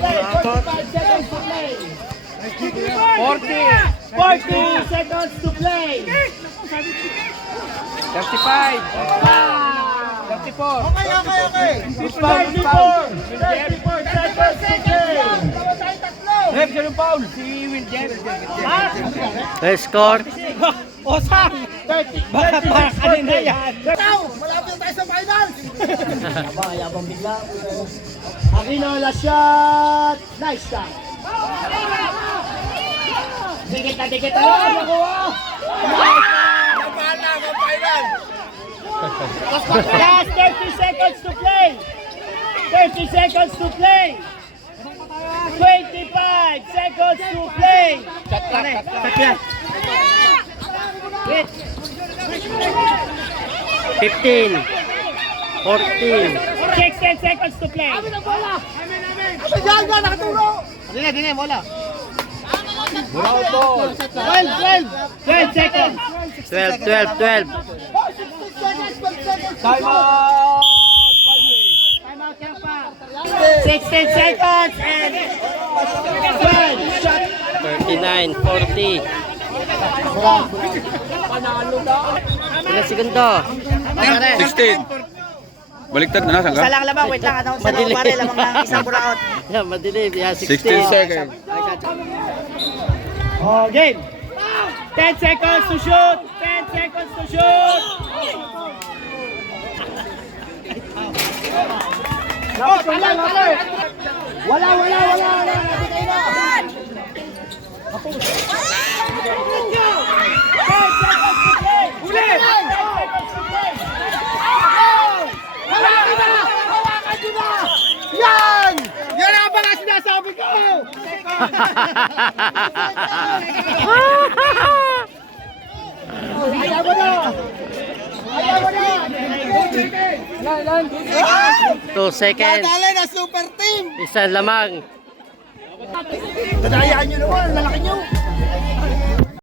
play. 45 seconds to play. 40 seconds to play. 35. 34. Okay. 34 seconds to play. Rep, siya yung foul. Si Wiljer. Score. Osang. Baka kanina yan. Malapit tayo sa finals. Yabang bigla. Aquino, last shot. Nice shot. Dikit na. Nakuha. Last 30 seconds to play. 30 seconds to play. 25 seconds to play. Sakya. Wait. 15. 14. 16 seconds to play. Amin ang bola. Diyan ba nakaturo? Dine, bola. 12 seconds. 12. Time out. Time out yan pa. 16 seconds and 12 shot. 39. 40. Ilang segundo? 16. Baliktad na, saan ka? Isa lang lamang, wait lang. Sa Madilim. pare, lamang lang isang buraot. Yeah, madilim. Yeah, 16 16. seconds. Oh, game. 10 seconds to shoot. 10 seconds to shoot. Wala. Yan! Yan ang mga sinasabi ko! Ayaw mo na! 2 seconds. Nadali na super team! Isang lamang. Nadayaan nyo naman, lalaki nyo!